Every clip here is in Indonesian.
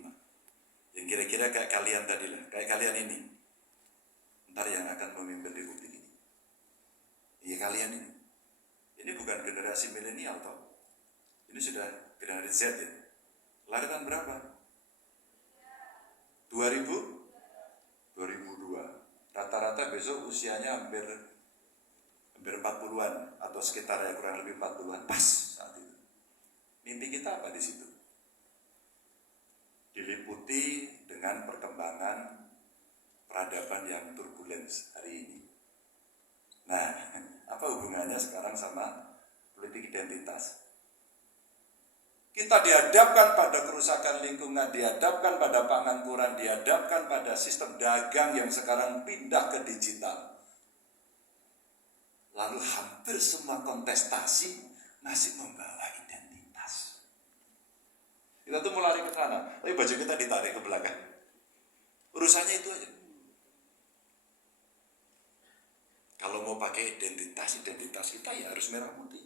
45. Yang kira-kira kayak kalian tadi lah, kayak kalian ini. Ntar yang akan memimpin Republik ini. Iya kalian ini. Ini bukan generasi milenial toh. Ini sudah generasi Z ya. Lahir tahun berapa? 2000? 2002. Rata-rata besok usianya hampir 40-an atau sekitar ya kurang lebih 40-an pas saat itu. Mimpi kita apa di situ? Diliputi dengan perkembangan peradaban yang turbulens hari ini. Nah, apa hubungannya sekarang sama politik identitas? Kita dihadapkan pada kerusakan lingkungan, dihadapkan pada pangan kurang, dihadapkan pada sistem dagang yang sekarang pindah ke digital. Lalu hampir semua kontestasi masih membawa identitas. Kita tuh mulai ke sana, tapi baju kita ditarik ke belakang. Urusannya itu aja. Kalau mau pakai identitas kita ya harus merah putih.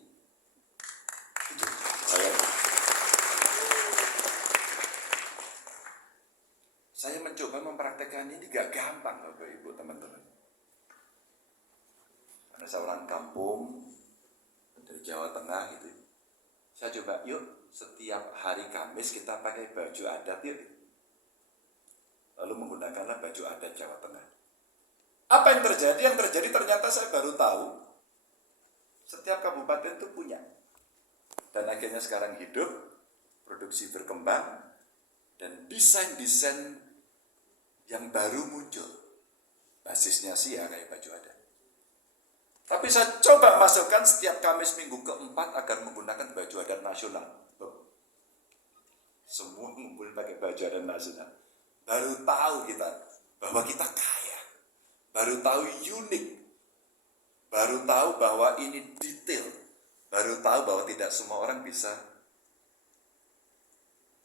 Itu. Saya mencoba mempraktekkan ini gak gampang Bapak Ibu teman-teman. Karena saya orang kampung dari Jawa Tengah gitu. Saya coba yuk setiap hari Kamis kita pakai baju adat yuk. Lalu menggunakanlah baju adat Jawa Tengah. Apa yang terjadi? Yang terjadi ternyata saya baru tahu setiap kabupaten itu punya. Dan akhirnya sekarang hidup, produksi berkembang, dan desain-desain yang baru muncul. Basisnya sih ya kayak baju adat. Tapi saya coba masukkan setiap Kamis minggu keempat agar menggunakan baju adat nasional. Semua ngumpul pakai baju adat nasional. Baru tahu kita bahwa kita kaya. Baru tahu unik. Baru tahu bahwa ini detail. Baru tahu bahwa tidak semua orang bisa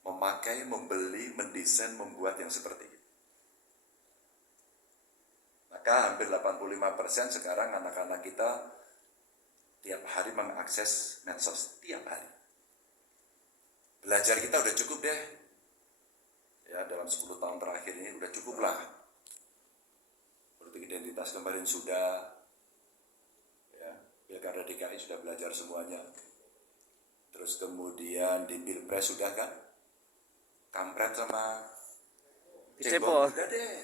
memakai, membeli, mendesain, membuat yang seperti itu. Maka hampir 85% sekarang anak-anak kita tiap hari mengakses medsos, tiap hari. Belajar kita udah cukup deh. Ya, dalam 10 tahun terakhir ini udah cukup lah. Politik identitas kemarin sudah, ya, Pilkada DKI sudah belajar semuanya. Terus kemudian di Pilpres sudah kan? Kampret sama cebol. Udah deh.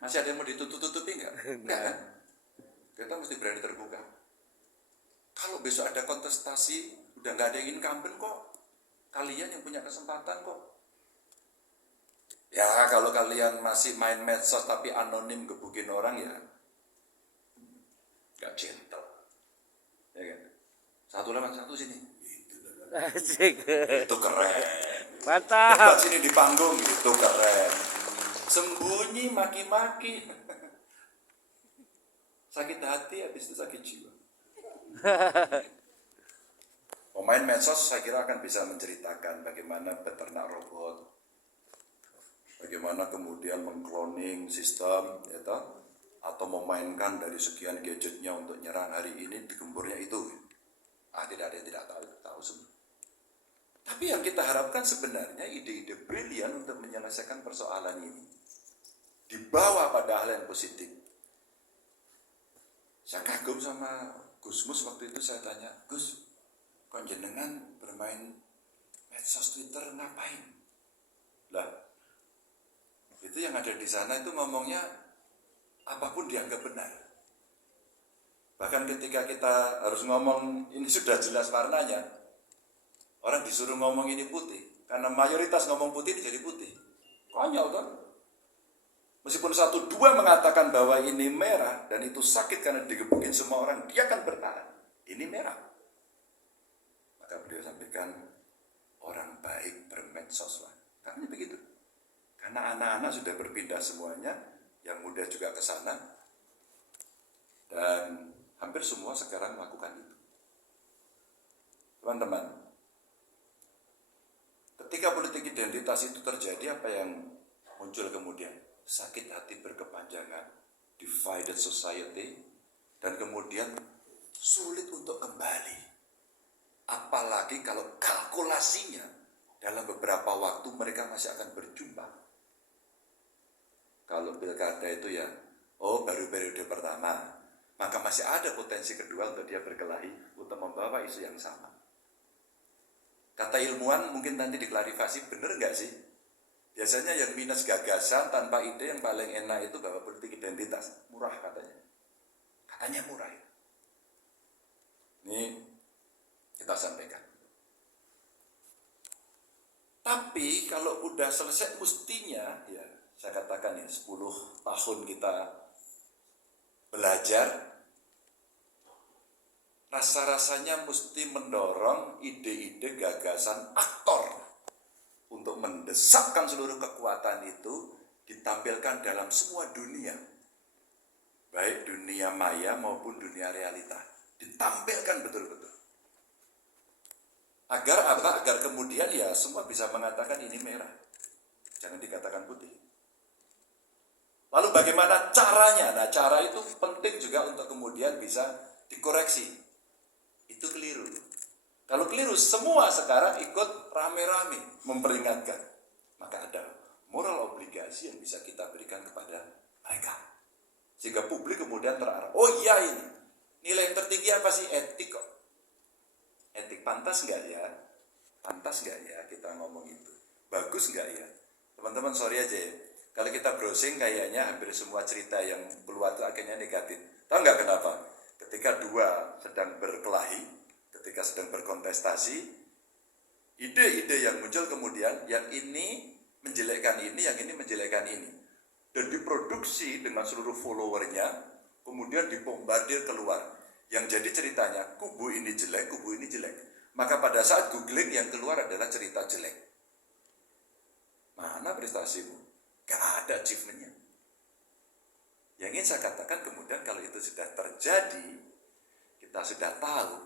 Masih ada yang mau ditutup-tutupi enggak? Enggak kan? Kita mesti berani terbuka. Kalau besok ada kontestasi, udah nggak ada yang incumbent kok. Kalian yang punya kesempatan kok. Ya kalau kalian masih main medsos tapi anonim gebukin orang ya nggak gentle. Ya kan? 181 sini. Asik. Itu keren. Mantap. Debat sini di panggung itu keren. Sembunyi maki-maki. Sakit hati habis itu sakit jiwa. Pemain medsos saya kira akan bisa menceritakan bagaimana beternak robot, bagaimana kemudian mengkloning sistem, ya toh? Atau memainkan dari sekian gadgetnya untuk nyerang hari ini di gempurnya itu. Tidak ada yang tidak tahu semua. Tapi yang kita harapkan sebenarnya ide-ide brilian untuk menyelesaikan persoalan ini dibawa pada hal yang positif. Saya kagum sama Gusmus waktu itu, saya tanya, Gus, kok jenengan bermain medsos Twitter ngapain? Lah, itu yang ada di sana itu ngomongnya apapun dianggap benar. Bahkan ketika kita harus ngomong ini sudah jelas warnanya, orang disuruh ngomong ini putih, karena mayoritas ngomong putih ini jadi putih. Konyol kan? Meskipun 1-2 mengatakan bahwa ini merah dan itu sakit karena digebukin semua orang, dia akan bertahan. Ini merah. Maka beliau sampaikan, orang baik bermedsos lah. Karena begitu. Karena anak-anak sudah berpindah semuanya, yang muda juga ke sana, dan hampir semua sekarang melakukan itu. Teman-teman, ketika politik identitas itu terjadi, apa yang muncul kemudian? Sakit hati berkepanjangan, divided society, dan kemudian sulit untuk kembali. Apalagi kalau kalkulasinya dalam beberapa waktu mereka masih akan berjumpa. Kalau pilkada itu ya, baru periode pertama, maka masih ada potensi kedua untuk dia berkelahi untuk membawa isu yang sama. Kata ilmuwan mungkin nanti diklarifikasi, benar nggak sih? Biasanya yang minus gagasan tanpa ide yang paling enak itu bawa politik identitas. Murah katanya. Katanya murah ya. Ini kita sampaikan. Tapi kalau udah selesai mestinya, ya saya katakan ya 10 tahun kita belajar, rasa-rasanya mesti mendorong ide-ide gagasan aktor untuk mendesakkan seluruh kekuatan itu ditampilkan dalam semua dunia. Baik dunia maya maupun dunia realita. Ditampilkan betul-betul. Agar apa? Agar kemudian ya semua bisa mengatakan ini merah. Jangan dikatakan putih. Lalu bagaimana caranya? Nah, cara itu penting juga untuk kemudian bisa dikoreksi. Itu keliru. Kalau keliru, semua sekarang ikut rame-rame memperingatkan. Maka ada moral obligasi yang bisa kita berikan kepada mereka. Sehingga publik kemudian terarah. Oh iya ini, nilai yang tertinggi apa sih? Etik kok. Etik pantas nggak ya? Pantas nggak ya kita ngomong itu? Bagus nggak ya? Teman-teman sorry aja ya. Kalau kita browsing kayaknya hampir semua cerita yang keluar itu akhirnya negatif. Tahu nggak kenapa? Ketika dua sedang berkelahi, ketika sedang berkontestasi, ide-ide yang muncul kemudian yang ini menjelekkan ini, yang ini menjelekkan ini. Dan diproduksi dengan seluruh followernya, kemudian dibombardir keluar. Yang jadi ceritanya, kubu ini jelek, kubu ini jelek. Maka pada saat googling yang keluar adalah cerita jelek. Mana prestasimu? Gak ada achievementnya. Yang ingin saya katakan kemudian kalau itu sudah terjadi, kita sudah tahu,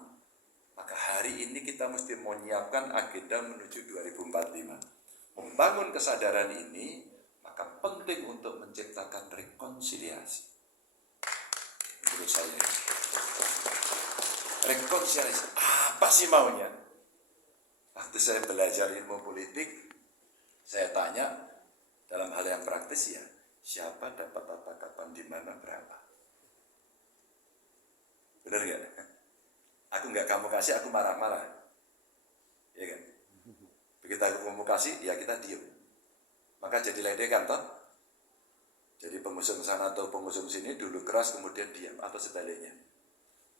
maka hari ini kita mesti menyiapkan agenda menuju 2045. Membangun kesadaran ini, maka penting untuk menciptakan rekonsiliasi. Menurut saya, rekonsiliasi apa sih maunya? Waktu saya belajar ilmu politik, saya tanya dalam hal yang praktis ya, siapa dapat tata kapan di mana berapa? Benar nggak? Aku nggak kamu kasih, aku marah-marah, ya kan? Begitu aku kamu kasih, ya kita diem. Maka jadi ledekan toh. Jadi pengusung sana atau pengusung sini dulu keras kemudian diam atau sebaliknya.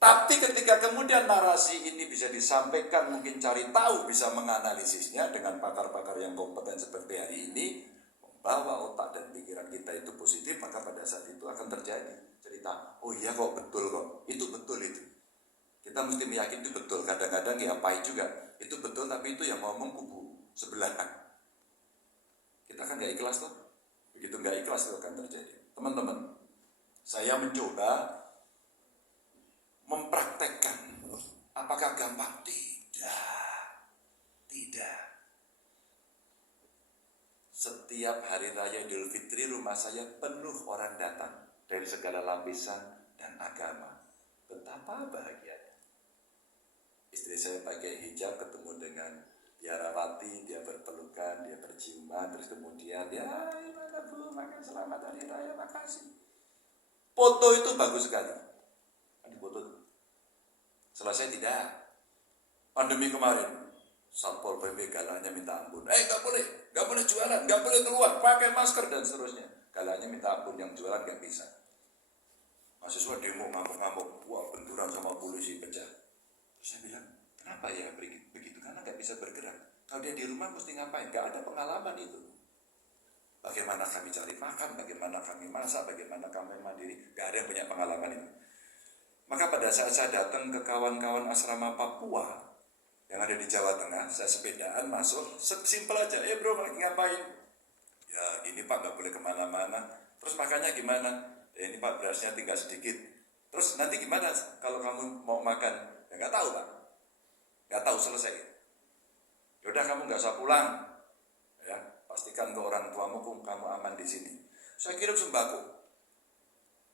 Tapi ketika kemudian narasi ini bisa disampaikan, mungkin cari tahu, bisa menganalisisnya dengan pakar-pakar yang kompeten seperti hari ini, membawa otak dan pikiran kita itu positif, maka pada saat itu akan terjadi cerita, oh iya kok betul kok, itu betul itu. Kita mesti meyakini itu betul, kadang-kadang ya pahit juga, itu betul tapi itu yang ngomong kubu sebelah kan. Kita kan gak ikhlas tuh, begitu gak ikhlas itu akan terjadi. Teman-teman, saya mencoba mempraktekkan. Apakah gampang? Tidak. Setiap hari raya Idul Fitri rumah saya penuh orang datang dari segala lapisan dan agama. Betapa bahagianya. Istri saya pakai hijab ketemu dengan biarawati, dia berpelukan, dia berciuman, terus kemudian ya gimana Bu, makan selamat hari raya, makasih. Foto itu bagus sekali. Ada foto. Selesai tidak. Pandemi kemarin, Satpol PP galaknya minta ampun. Gak boleh jualan, gak boleh keluar, pakai masker dan seterusnya. Galaknya minta ampun, yang jualan gak bisa. Mahasiswa demo ngamuk-ngamuk, wah benturan sama polisi pecah. Terus saya bilang, kenapa ya begitu? Karena gak bisa bergerak. Kalau dia di rumah mesti ngapain? Gak ada pengalaman itu. Bagaimana kami cari makan, bagaimana kami masak, bagaimana kami mandiri. Gak ada yang punya pengalaman itu. Maka pada saat saya datang ke kawan-kawan asrama Papua yang ada di Jawa Tengah, saya sepedaan masuk, simpel aja, bro lagi ngapain? Ya ini Pak gak boleh kemana-mana. Terus makannya gimana? Ya ini Pak berasnya tinggal sedikit. Terus nanti gimana kalau kamu mau makan? Ya gak tahu Pak. Gak tahu, selesai. Yaudah kamu gak usah pulang. Ya, pastikan ke orang tuamu kamu aman di sini. Saya kirim sembako.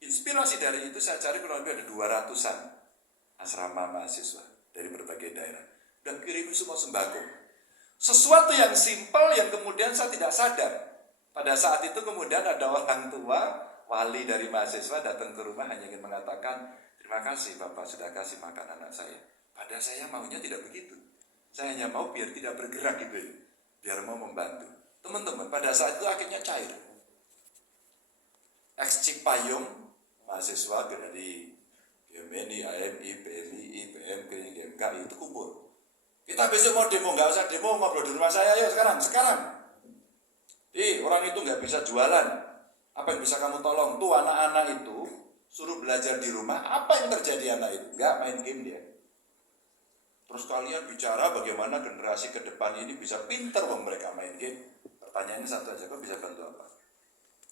Inspirasi dari itu saya cari kurang lebih ada 200-an asrama mahasiswa dari berbagai daerah. Dan kirim semua sembako. Sesuatu yang simpel yang kemudian saya tidak sadar. Pada saat itu kemudian ada orang tua, wali dari mahasiswa datang ke rumah hanya ingin mengatakan, terima kasih Bapak sudah kasih makan anak saya. Padahal saya maunya tidak begitu. Saya hanya mau biar tidak bergerak gitu, biar mau membantu. Teman-teman, pada saat itu akhirnya cair. Ex-Cipayung, mahasiswa dari GMNI, AMI, PMI, PMK, GMKI itu kumpul. Kita besok mau demo, nggak usah demo, ngobrol di rumah saya, ayo sekarang. Orang itu nggak bisa jualan. Apa yang bisa kamu tolong? Tuh anak-anak itu suruh belajar di rumah. Apa yang terjadi anak itu? Nggak main game dia. Terus kalian bicara bagaimana generasi ke depan ini bisa pinter mereka main game. Pertanyaannya satu aja, kok bisa bantu apa?